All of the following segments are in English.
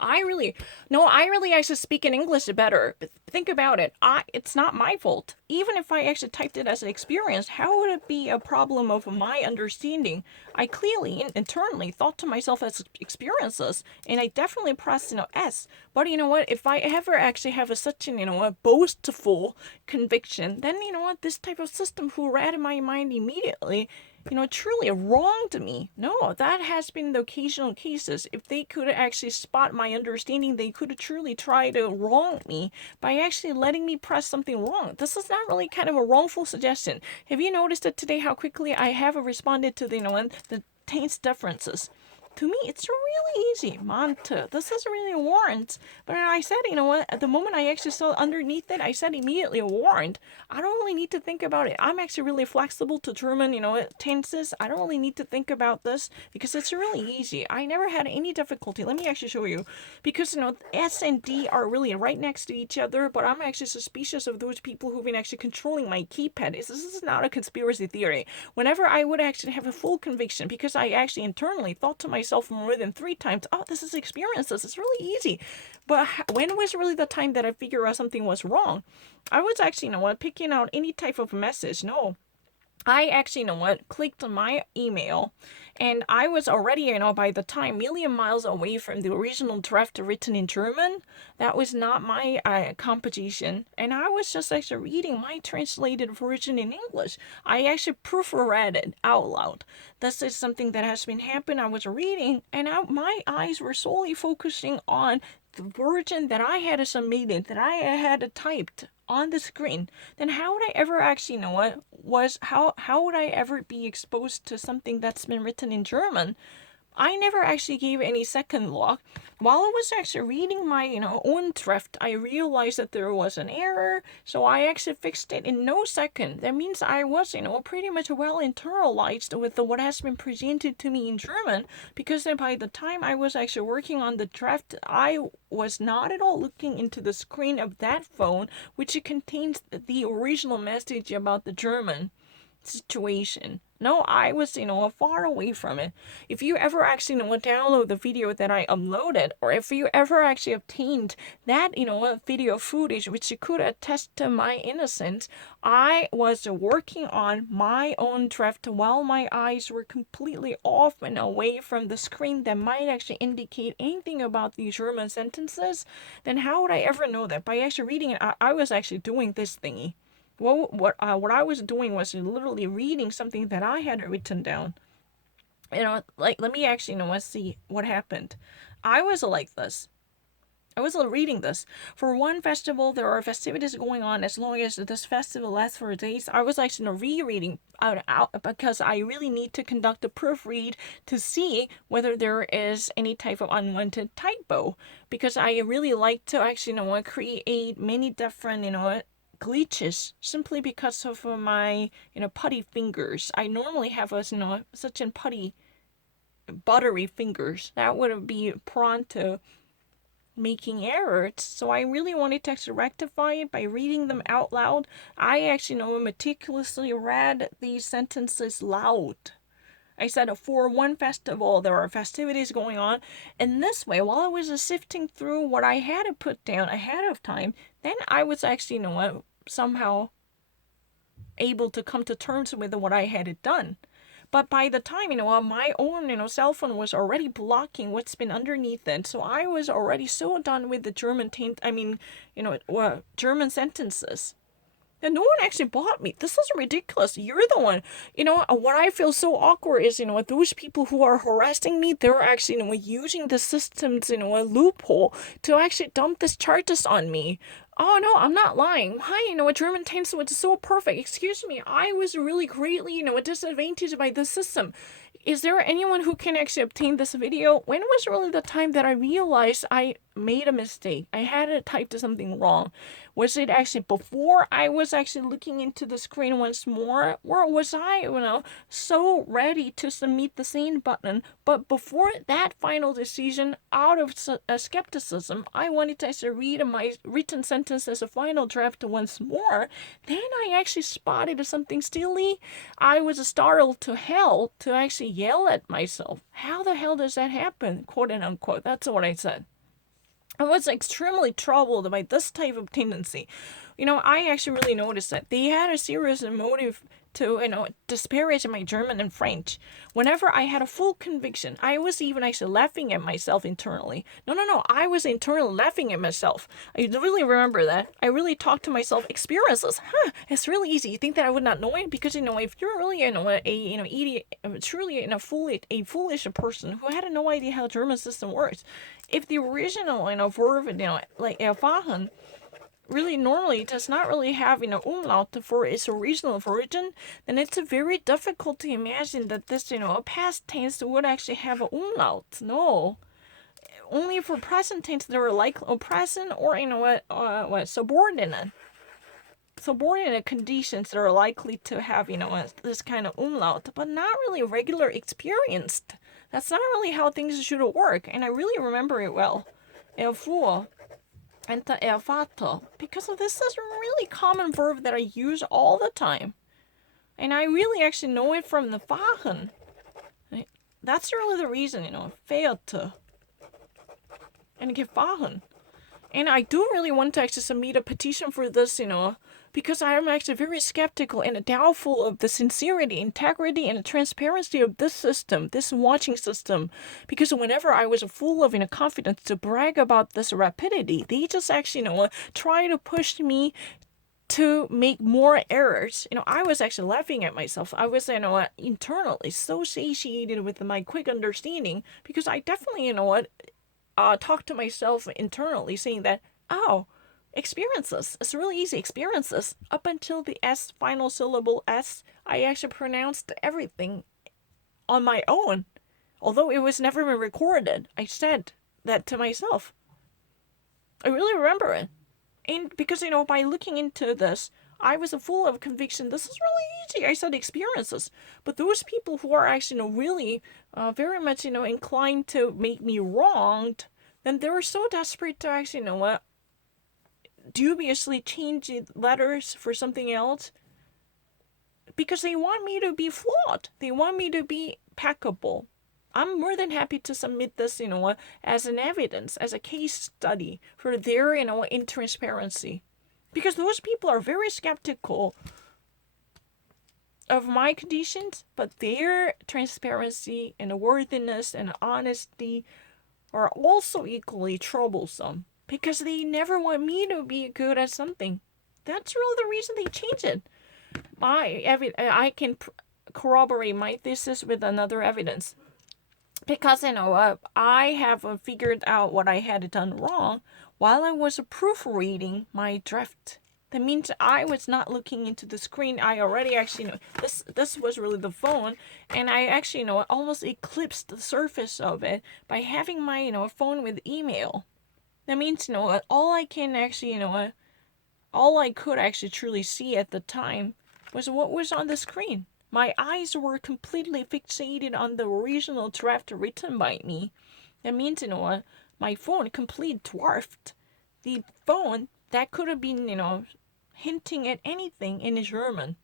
I really actually speak in English better. Think about it. It's not my fault. Even if I actually typed it as an experience, how would it be a problem of my understanding? I clearly internally thought to myself as experiences, and I definitely pressed, S. But you know what? If I ever actually have such an, a boastful conviction, then you know what? This type of system who read my mind immediately, truly wronged me. No, that has been the occasional cases. If they could actually spot my understanding, they could truly try to wrong me by actually letting me press something wrong. This is not really kind of a wrongful suggestion. Have you noticed that today how quickly I have responded to the taints differences? To me, it's really easy. Manta, this is really a warrant. But I said, you know what, at the moment I actually saw underneath it, I said immediately a warrant. I don't really need to think about it. I'm actually really flexible to German, tenses. I don't really need to think about this because it's really easy. I never had any difficulty. Let me actually show you. Because, S and D are really right next to each other, but I'm actually suspicious of those people who've been actually controlling my keypad. This is not a conspiracy theory. Whenever I would actually have a full conviction, because I actually internally thought to myself more than 3 times, oh, this is experiences. It's really easy. But when was really the time that I figured out something was wrong? I was actually, picking out any type of message. No, I actually, clicked on my email, and I was already, by the time, million miles away from the original draft written in German. That was not my composition, and I was just actually reading my translated version in English. I actually proofread it out loud. This is something that has been happening. I was reading, and my eyes were solely focusing on the version that I had submitted, that I had typed on the screen. Then how would I ever actually know what was how would I ever be exposed to something that's been written in German? I never actually gave any second look. While I was actually reading my, own draft, I realized that there was an error, so I actually fixed it in no second. That means I was, pretty much well internalized with what has been presented to me in German, because then by the time I was actually working on the draft, I was not at all looking into the screen of that phone, which contains the original message about the German situation. No, I was, far away from it. If you ever actually, download the video that I uploaded, or if you ever actually obtained that, video footage which could attest to my innocence, I was working on my own draft while my eyes were completely off and away from the screen that might actually indicate anything about these German sentences. Then how would I ever know that? By actually reading it, I was actually doing this thingy. Well, what I was doing was literally reading something that I had written down. Like let me actually let's see what happened. I was like this. I was reading this. For one festival, there are festivities going on as long as this festival lasts for days. I was actually rereading out because I really need to conduct a proofread to see whether there is any type of unwanted typo. Because I really like to actually, create many different, glitches simply because of my putty fingers. I normally have a such a putty buttery fingers that would be prone to making errors. So I really wanted to actually rectify it by reading them out loud. I actually meticulously read these sentences loud. I said for one festival there are festivities going on, and this way, while I was sifting through what I had to put down ahead of time, then I was actually somehow able to come to terms with what I had done. But by the time, my own, cell phone was already blocking what's been underneath it. So I was already so done with the German sentences. And no one actually bought me. This is ridiculous. You're the one. What I feel so awkward is, those people who are harassing me, they're actually, using the system's, a loophole to actually dump these charges on me. Oh no, I'm not lying. Hi, a German tense was so perfect. Excuse me, I was really greatly, disadvantaged by the system. Is there anyone who can actually obtain this video? When was really the time that I realized I made a mistake? I had typed something wrong. Was it actually before I was actually looking into the screen once more? Or was I, so ready to submit the same button? But before that final decision, out of skepticism, I wanted to actually read my written sentence as a final draft once more. Then I actually spotted something silly. I was startled to hell to actually yell at myself. How the hell does that happen? Quote and unquote. That's what I said. I was extremely troubled by this type of tendency. I actually really noticed that they had a serious motive to, disparage my German and French. Whenever I had a full conviction, I was even actually laughing at myself internally. No, no, no, I was internally laughing at myself. I really remember that. I really talked to myself, experiences. It's really easy. You think that I would not know it? Because, if you're really, idiot, truly, a foolish person who had no idea how German system works, if the original, verb, like erfahren, really normally does not really have umlaut for its original origin, then it's very difficult to imagine that this a past tense would actually have an umlaut. No, only for present tense that are like present or what subordinate conditions that are likely to have this kind of umlaut, but not really regular experienced. That's not really how things should work, and I really remember it well. Erfuhr and the erwarte, because of this is a really common verb that I use all the time. And I really actually know it from the fahren. That's really the reason, fehlte and gefahren. And I do really want to actually submit a petition for this, because I am actually very skeptical and doubtful of the sincerity, integrity, and the transparency of this system, this watching system. Because whenever I was full of confidence to brag about this rapidity, they just actually, try to push me to make more errors. I was actually laughing at myself. I was, internally so satiated with my quick understanding because I definitely, talk to myself internally saying that, oh, experiences. It's really easy. Experiences. Up until the S, final syllable S, I actually pronounced everything on my own. Although it was never been recorded, I said that to myself. I really remember it. And because, by looking into this, I was full of conviction. This is really easy. I said experiences. But those people who are actually, really very much, inclined to make me wronged, then they were so desperate to actually, dubiously change the letters for something else. Because they want me to be flawed. They want me to be packable. I'm more than happy to submit this, as an evidence, as a case study for their, intransparency. Because those people are very skeptical of my conditions, but their transparency and worthiness and honesty are also equally troublesome. Because they never want me to be good at something. That's really the reason they change it. I can corroborate my thesis with another evidence. Because, I have figured out what I had done wrong while I was proofreading my draft. That means I was not looking into the screen. I already actually know this was really the phone, and I actually almost eclipsed the surface of it by having my phone with email. That means all I can actually all I could actually truly see at the time was what was on the screen. My eyes were completely fixated on the original draft written by me. That means, my phone completely dwarfed the phone that could have been, hinting at anything in German.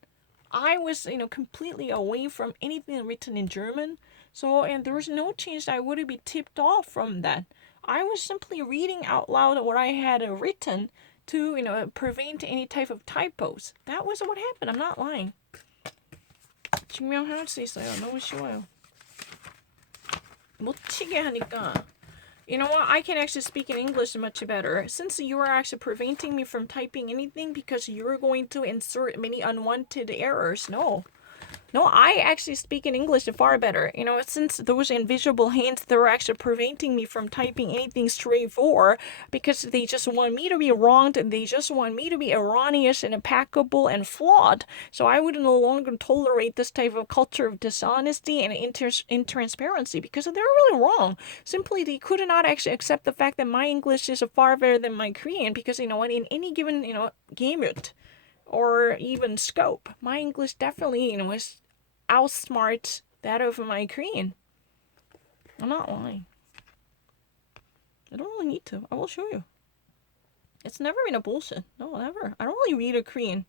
I was, completely away from anything written in German. So, and there was no chance I would be tipped off from that. I was simply reading out loud what I had written to, prevent any type of typos. That was what happened. I'm not lying. 증명할 수 있어요. 너무 쉬워요. 못 치게 하니까. You know what? I can actually speak in English much better. Since you are actually preventing me from typing anything because you're going to insert many unwanted errors. No, I actually speak in English far better. Since those invisible hands, they're actually preventing me from typing anything straightforward because they just want me to be wronged and they just want me to be erroneous and impeccable and flawed. So I would no longer tolerate this type of culture of dishonesty and intransparency because they're really wrong. Simply, they could not actually accept the fact that my English is far better than my Korean because, in any given, gamut or even scope, my English definitely, is outsmart that of my Korean. I'm not lying. I don't really need to. I will show you. It's never been a bullshit. No, never. I don't really read a Korean.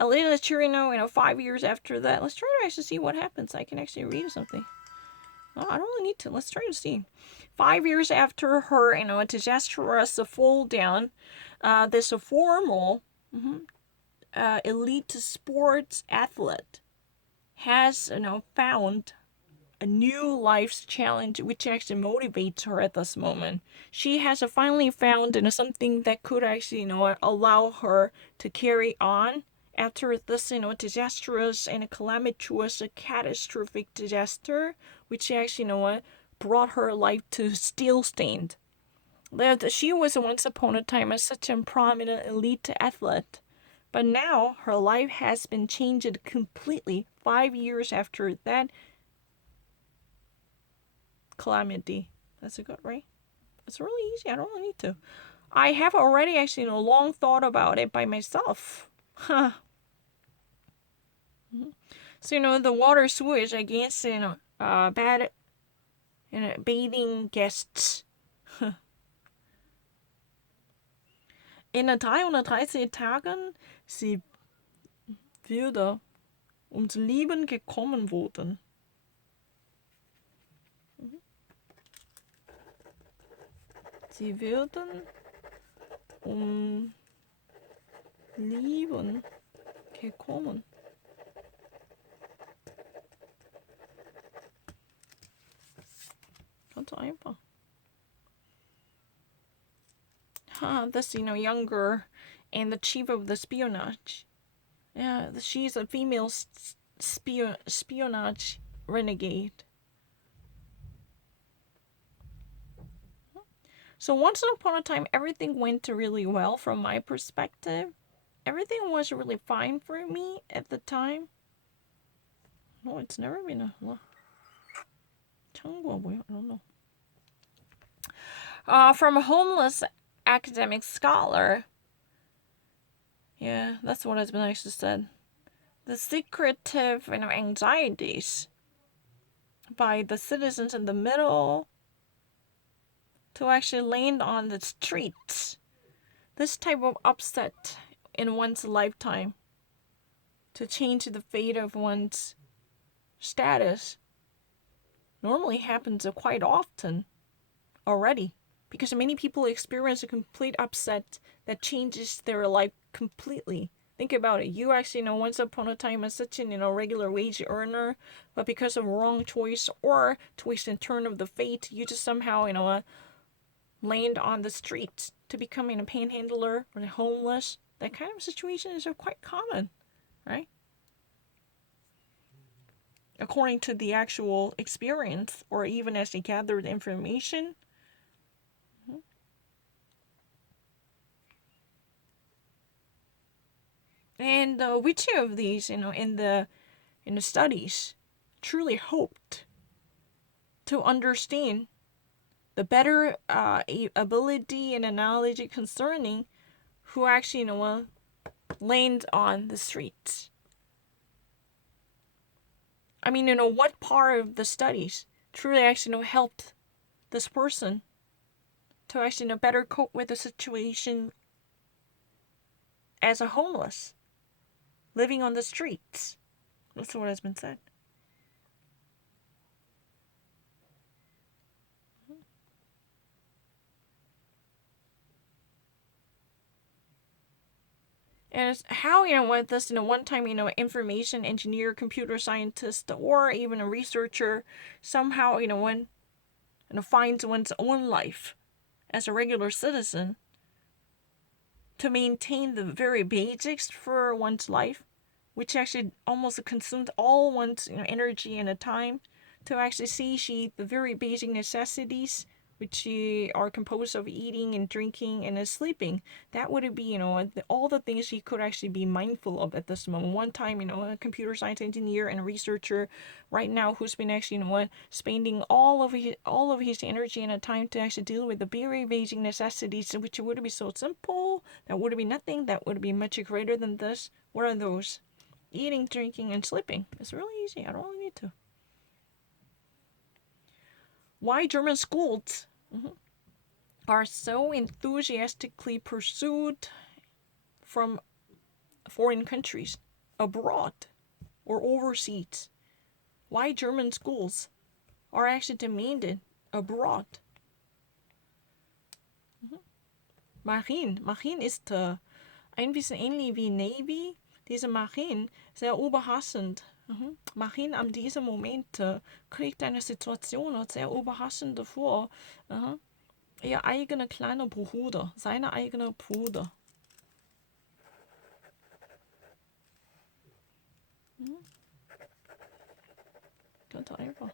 Elena Chirino, 5 years after that. Let's try to actually see what happens. I can actually read something. Oh, I don't really need to. Let's try to see. 5 years after her, disastrous fall down, this former elite sports athlete has, found a new life's challenge which actually motivates her at this moment. She has finally found, something that could actually, allow her to carry on after this, disastrous and calamitous, catastrophic disaster, which actually, brought her life to still-stand. That she was once upon a time such a prominent elite athlete, but now her life has been changed completely 5 years after that calamity. That's a good, right? It's really easy. I don't really need to. I have already actually, long thought about it by myself. Huh. So, the water sewage against, bad, bathing guests. In 330 Tagen sie wieder ums Leben gekommen wurden. Sie würden Leben gekommen. Ganz einfach. This, younger and the chief of the espionage. Yeah, she's a female espionage renegade. So once upon a time, everything went really well from my perspective. Everything was really fine for me at the time. No, it's never been a... I don't know. From a homeless academic scholar. Yeah, that's what has been actually said. The secretive, anxieties by the citizens in the middle to actually land on the streets. This type of upset in one's lifetime to change the fate of one's status normally happens quite often already, because many people experience a complete upset that changes their life completely. Think about it. You actually, once upon a time as such an, regular wage earner, but because of wrong choice or twist and turn of the fate, you just somehow, land on the streets to becoming a panhandler or homeless. That kind of situation is quite common, right? According to the actual experience, or even as they gathered information. And which of these, in the studies, truly hoped to understand the better ability and knowledge concerning who actually, land on the streets. I mean, what part of the studies truly actually, helped this person to actually, better cope with the situation as a homeless, living on the streets. That's what has been said. And it's how, what this, one time, information engineer, computer scientist, or even a researcher somehow, one, finds one's own life as a regular citizen to maintain the very basics for one's life, which actually almost consumes all one's, energy and time to actually satiate the very basic necessities which are composed of eating and drinking and sleeping. That would be, all the things he could actually be mindful of at this moment. One time, a computer science engineer and a researcher right now who's been actually, spending all of his energy and time to actually deal with the very basic necessities, which would be so simple. That would be nothing. That would be much greater than this. What are those? Eating, drinking, and sleeping. It's really easy. I don't really need to. Why German schools are so enthusiastically pursued from foreign countries, abroad or overseas. Why German schools are actually demanded abroad. Marine. Marine ist ein bisschen ähnlich wie Navy. Diese Marine, sehr überraschend. Marine an diesem Moment kriegt eine Situation sehr überraschend vor. Ihr eigener kleiner Bruder, seine eigene Bruder. Ganz einfach.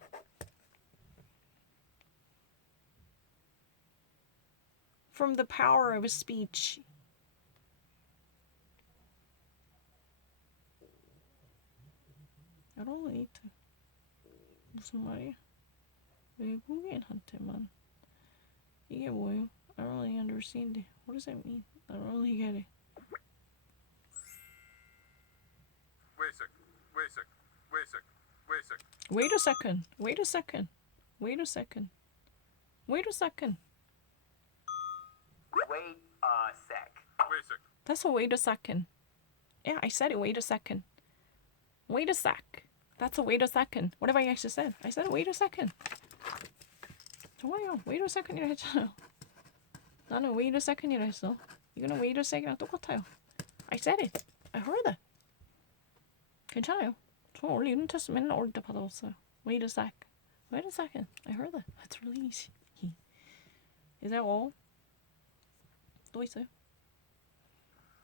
From the power of speech. I don't need to. 무슨 말이야? 외국인한테만. 이게 뭐예요? I don't really understand it. What does that mean? I don't really get it. Wait a second. Wait a second. Wait a second. Wait a second. Wait a second. Wait a second. Wait a second. Wait a second. Wait a sec. Wait a second. That's a wait a second. Yeah, I said it. Wait a second. Wait a sec. That's a wait a second. What have I actually said? I said wait a second. 좋아요. Wait a second이라 했잖아요. 나는 wait a second이라 했어. 이거는 wait a second이랑 똑같아요. I said it. I heard it. 괜찮아요. 저 원래 이런 테스트 맨날 어릴 때 받아봤어요. Wait a sec. Wait a second. I heard it. That's really easy. Is that all? 또 있어요?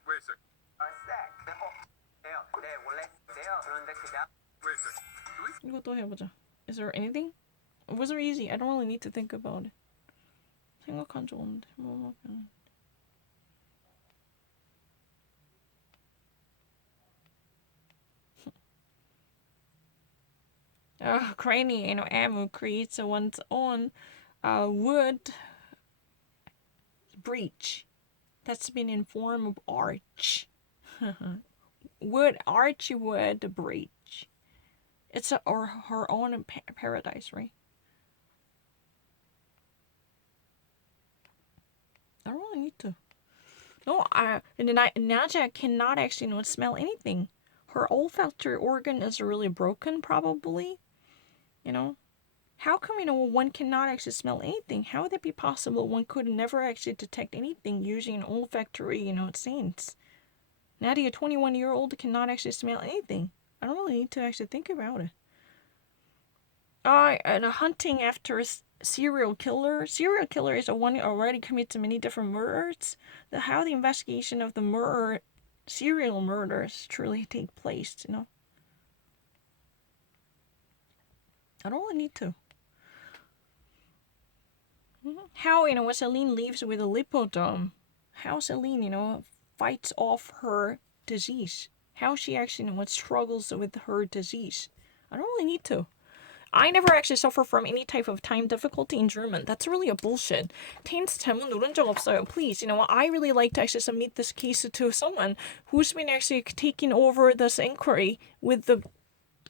Wait a second. A sec. 네, 원래 네요. 그런데 그냥 Wait a second. Do we 이것도 해보자. Is there anything? It was very easy. I don't really need to think about it. 생각한 적 없는데. 뭐 그냥. Cranny, Amu creates one's own wood breach that's been in form of arch. Archy wood breach. It's or her own paradise, right? I don't really need to. No, Naja cannot actually smell anything. Her olfactory organ is really broken, probably. How come, one cannot actually smell anything? How would that be possible? One could never actually detect anything using an olfactory, sense. Nadia, a 21-year-old, cannot actually smell anything. I don't really need to actually think about it. And hunting after a serial killer. Serial killer is one who already commits many different murders. How the investigation of the serial murders truly take place, I don't really need to. How, Celine lives with a lipodome. How Celine, fights off her disease. How she actually, struggles with her disease. I don't really need to. I never actually suffer from any type of time difficulty in German. That's really a bullshit. Tense 잘못 누른 적 없어요. Please, I really like to actually submit this case to someone who's been actually taking over this inquiry with the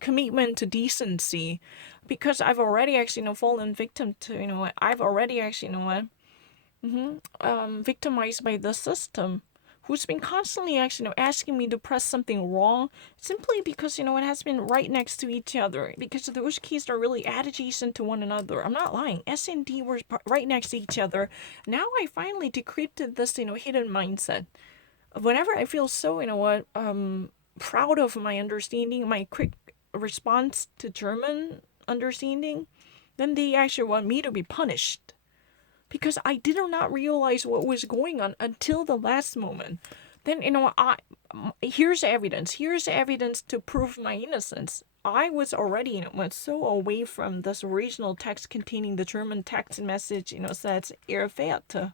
commitment to decency. Because I've already actually, fallen victim to, I've already actually, victimized by the system. Who's been constantly actually asking me to press something wrong simply because it has been right next to each other, because those keys are really adjacent to one another. I'm not lying. S and D were right next to each other. Now I finally decrypted this hidden mindset. Whenever I feel so proud of my understanding, my quick response to German understanding, then they actually want me to be punished. Because I did not realize what was going on until the last moment. Then, here's evidence. Here's evidence to prove my innocence. I was already, so away from this original text containing the German text message, says, Er verehrte.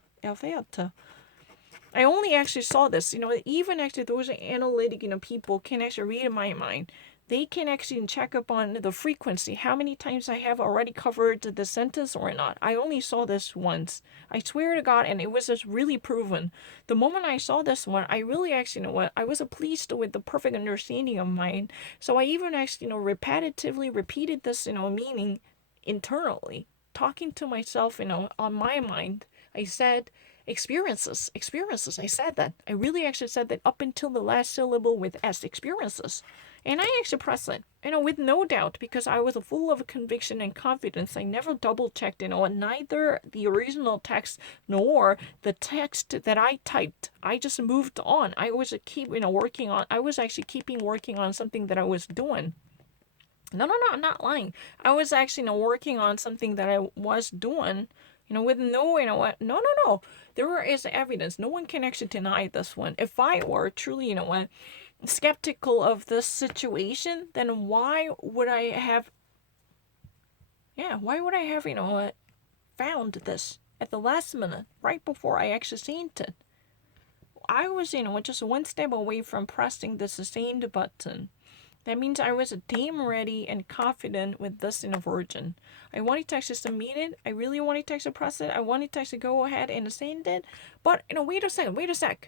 I only actually saw this, even actually those analytic, people can actually read my mind. They can actually check up on the frequency, how many times I have already covered the sentence or not. I only saw this once. I swear to God, and it was just really proven. The moment I saw this one, I really actually, I was pleased with the perfect understanding of mine. So I even actually, repetitively repeated this, meaning internally, talking to myself, on my mind. I said, experiences. I said that. I really actually said that up until the last syllable with S, experiences. And I actually pressed it, with no doubt, because I was full of conviction and confidence. I never double checked, neither the original text nor the text that I typed. I just moved on. I was actually keeping working on something that I was doing. No, I'm not lying. I was actually, working on something that I was doing, with no, no. There is evidence. No one can actually deny this one. If I were truly, skeptical of this situation, then why would I have, found this at the last minute, right before I actually seen it? I was, just one step away from pressing the sustained button. That means I was damn ready and confident with this version. I wanted to actually submit it. I really wanted to actually press it. I wanted to actually go ahead and send it. But, wait a sec.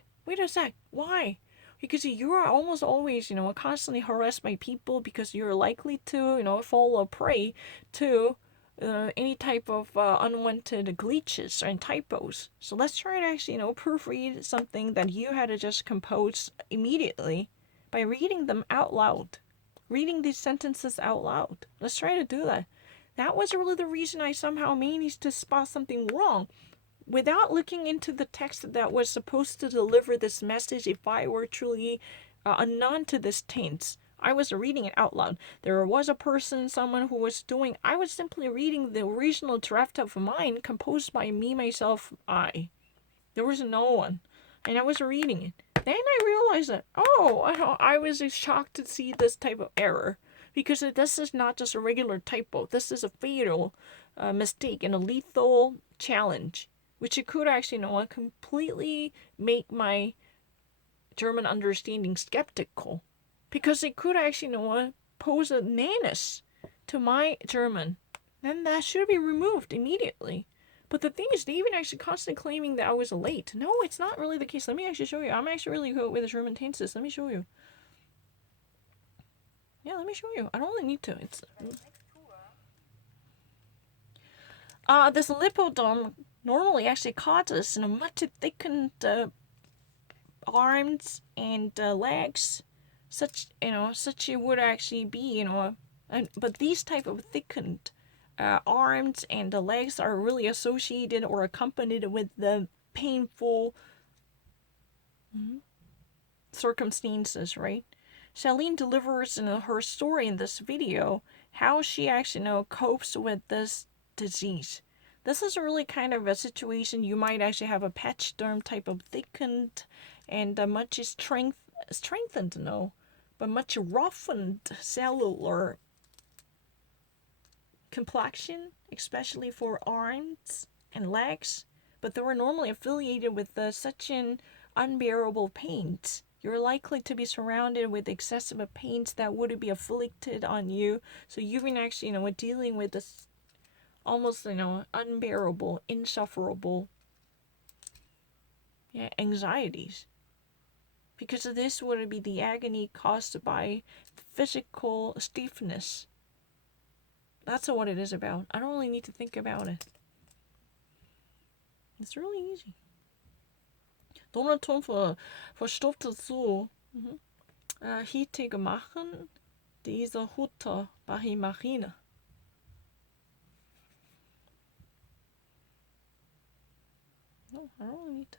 Why? Because you are almost always, constantly harassed by people because you're likely to, fall a prey to any type of unwanted glitches and typos. So let's try to actually, proofread something that you had to just compose immediately by reading them out loud. Reading these sentences out loud. Let's try to do that. That was really the reason I somehow managed to spot something wrong without looking into the text that was supposed to deliver this message. If I were truly unknown to this tense, I was reading it out loud. There was a person, someone who was doing. I was simply reading the original draft of mine composed by me, myself, I. There was no one. And I was reading it. Then I realized that, I was shocked to see this type of error. Because this is not just a regular typo. This is a fatal mistake and a lethal challenge. Which it could actually, completely make my German understanding skeptical. Because it could actually, pose a menace to my German. Then that should be removed immediately. But the thing is, they even actually constantly claiming that I was late. No, it's not really the case. Let me actually show you. I'm actually really good with the German tenses. Let me show you. Yeah, let me show you. I don't really need to. It's this lipodome normally actually causes much thickened arms and legs. Such it would actually be but these type of thickened arms and the legs are really associated or accompanied with the painful circumstances, right? Charlene delivers her story in this video how she actually copes with this disease. This is really kind of a situation you might actually have a patch derm type of thickened and much strengthened, no, but much roughened cellular complexion, especially for arms and legs, but they were normally affiliated with such an unbearable pains. You're likely to be surrounded with excessive pains that would be afflicted on you. So you've been actually, dealing with this almost, unbearable, insufferable, anxieties. Because of this would be the agony caused by physical stiffness. That's what it is about. I don't really need to think about it. It's really easy. Donald Trump verstopft so hitig machen diese Hutter bei Marine. No, I don't really need to.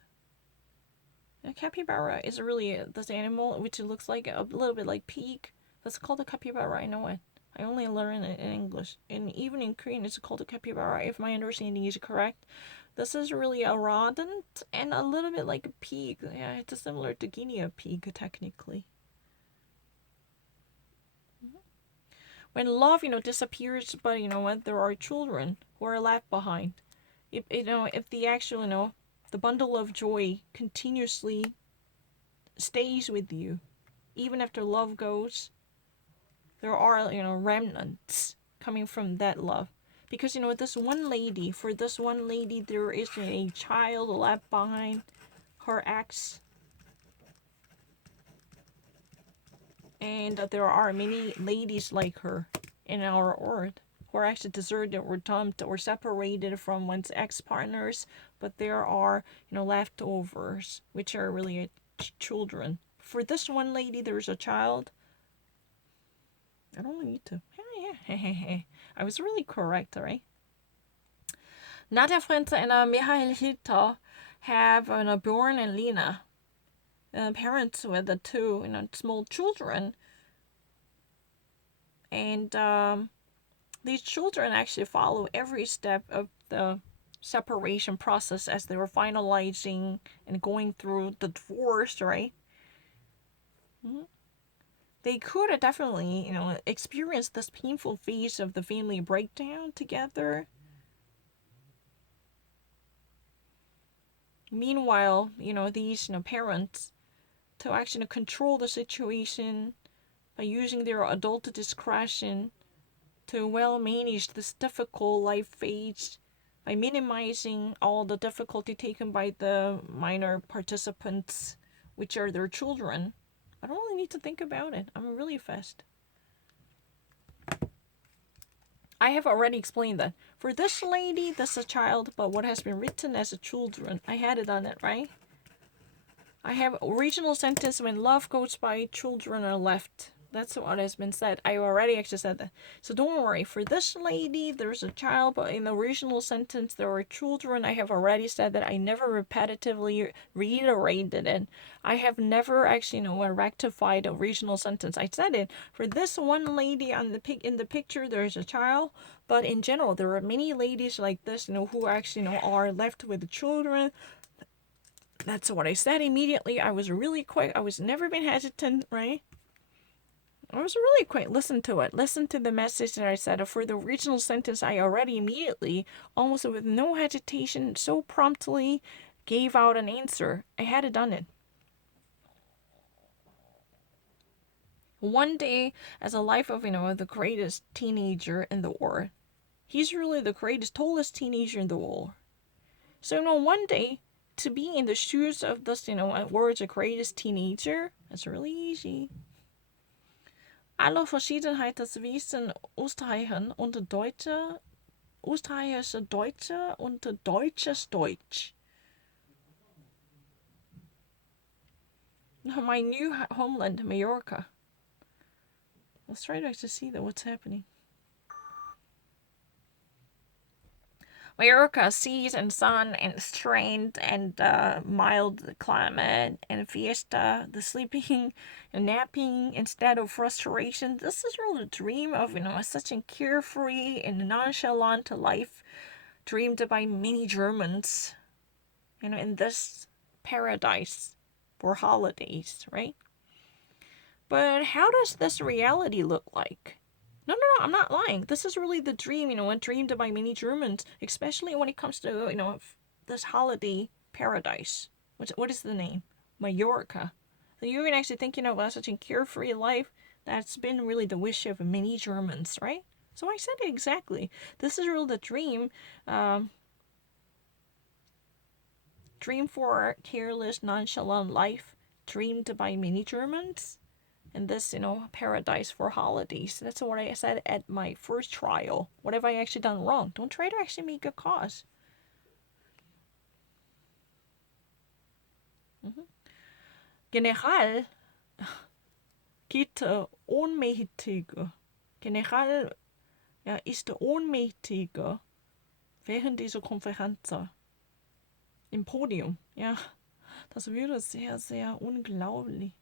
A capybara is really this animal which looks like a little bit like pig. That's called a capybara. I know it. I only learned it in English. And even in Korean, it's called a capybara, if my understanding is correct. This is really a rodent and a little bit like a pig. Yeah, it's similar to guinea pig, technically. When love, disappears, but what, there are children who are left behind. If the actual, the bundle of joy continuously stays with you, even after love goes, there are, remnants coming from that love. Because, for this one lady, there is a child left behind, her ex. And there are many ladies like her in our world who are actually deserted or dumped or separated from one's ex-partners. But there are, leftovers, which are really children. For this one lady, there's a child I don't need to. I was really correct, right? Nadia Frente and Michael Hilter have Bjorn and Lena, parents with the two small children, and these children actually follow every step of the separation process as they were finalizing and going through the divorce, right? They could have definitely, experienced this painful phase of the family breakdown together. Meanwhile, these parents to actually control the situation by using their adult discretion to well manage this difficult life phase by minimizing all the difficulty taken by the minor participants, which are their children. I don't really need to think about it. I'm really fast. I have already explained that. For this lady, that's a child, but what has been written as a children. I had it on it, right? I have original sentence when love goes by, children are left. That's what has been said. I already actually said that. So don't worry. For this lady, there's a child, but in the original sentence, there were children. I have already said that. I never repetitively reiterated it. I have never actually, rectified the original sentence. I said it. For this one lady on in the picture, there's a child, but in general, there are many ladies like this, who actually, are left with children. That's what I said immediately. I was really quick. I was never been hesitant, right? I was really quick. Listen to it. Listen to the message that I said. For the original sentence, I already immediately, almost with no hesitation, so promptly gave out an answer. I had done it. One day, as a life of, the greatest teenager in the war. He's really the greatest, tallest teenager in the war. So, one day, to be in the shoes of this, world's greatest teenager, it's really easy. Alle Verschiedenheit des Wesen Österreichern unter österreichische Deutsche und deutsches Deutsch. My new homeland, Mallorca. Let's try to actually see what's happening. Mallorca, seas and sun and strength and mild climate and fiesta, the sleeping and napping instead of frustration. This is really a dream of, such a carefree and nonchalant life dreamed by many Germans, in this paradise for holidays, right? But how does this reality look like? No, I'm not lying. This is really the dream, dreamed by many Germans, especially when it comes to, this holiday paradise. What is the name? Mallorca. So you're actually thinking about such a carefree life. That's been really the wish of many Germans, right? So I said it exactly. This is really the dream. Dream for careless, nonchalant life, dreamed by many Germans. And this, paradise for holidays. That's what I said at my first trial. What have I actually done wrong? Don't try to actually make a cause. General geht ohnmächtig. General ist ohnmächtig während dieser Konferenz. Im Podium. Ja, das würde sehr, sehr unglaublich.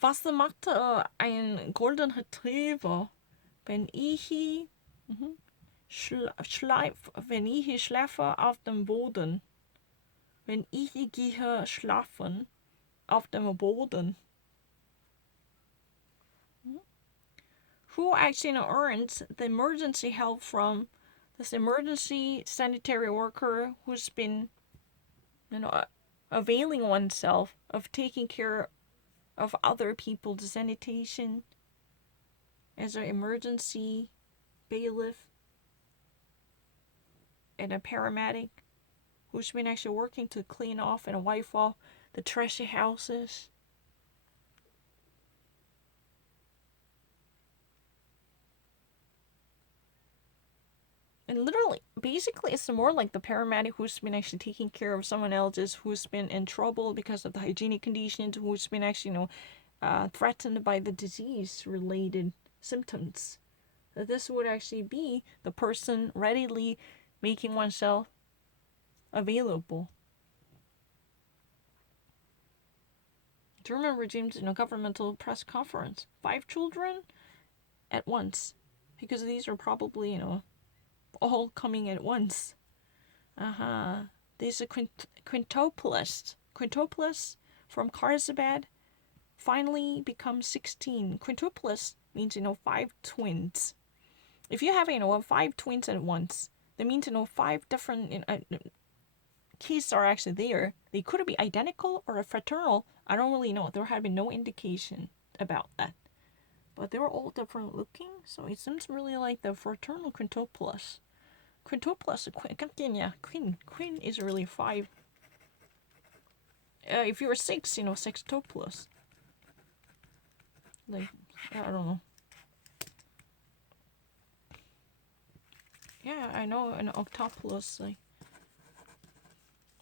Was macht ein Golden Retriever, wenn ich schlafe auf dem Boden? Wenn ich gehe schlafen auf dem Boden? Who actually earns the emergency help from this emergency sanitary worker who's been, availing oneself of taking care of other people's sanitation as an emergency bailiff and a paramedic who's been actually working to clean off and wipe off the trashy houses. And literally, basically, it's more like the paramedic who's been actually taking care of someone else's who's been in trouble because of the hygienic conditions, who's been actually, threatened by the disease-related symptoms. That this would actually be the person readily making oneself available. Do you remember James' governmental press conference? 5 children at once, because these are probably all coming at once. There's a quintuplets. Quintuplets from Karzabad finally becomes 16. Quintuplets means 5 twins. If you have 5 twins at once, that means 5 different kids are actually there. They could be identical or fraternal. I don't really know. There had been no indication about that. But they were all different looking, so it seems really like the fraternal quintuplets. Quintuplets, queen is really 5. If you're 6, sextuplets. Like, I don't know. Yeah, I know an octuplus, like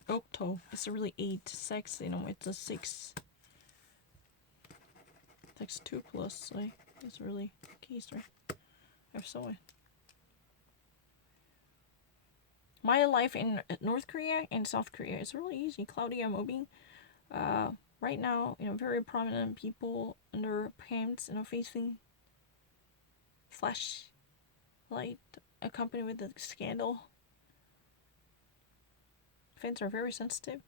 octo. It's really 8. Sex, it's a 6. Sextuplus, like it's really keys, right? I saw it. My life in North Korea and South Korea is really easy. Claudia Mobbing, right now, very prominent people under pants, facing flashlight accompanied with a scandal. Fans are very sensitive.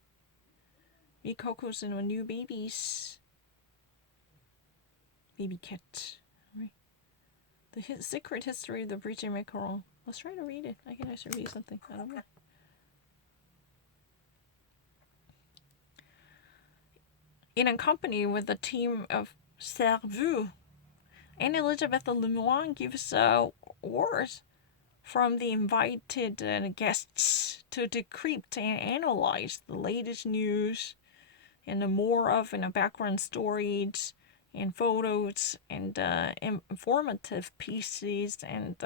Coco's new babies. Baby cat. Right. The secret history of the Brigitte Macron. Let's try to read it. I can actually read something. I don't know. In a company with a team of Cerveau, Anne Elizabeth Lemoine gives words from the invited guests to decrypt and analyze the latest news and the more of background stories and photos and informative pieces and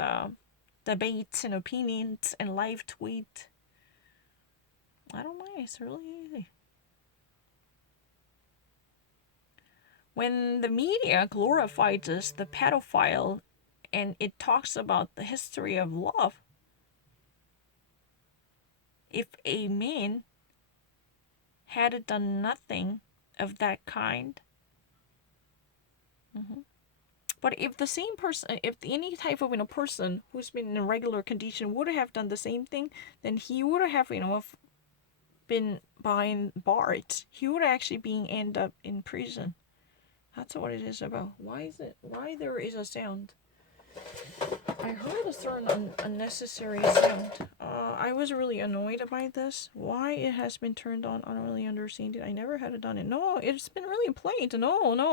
debates and opinions and live tweet. I don't mind. It's really easy. When the media glorifies the pedophile and it talks about the history of love, if a man had done nothing of that kind, but if the same person, if any type of person who's been in a regular condition would have done the same thing, then he would have been behind bars. He would actually end up in prison. That's what it is about. Why there is a sound? I heard a certain unnecessary sound. I was really annoyed by this. Why it has been turned on, I don't really understand it. I never had it done it. No, it's been really plain. No.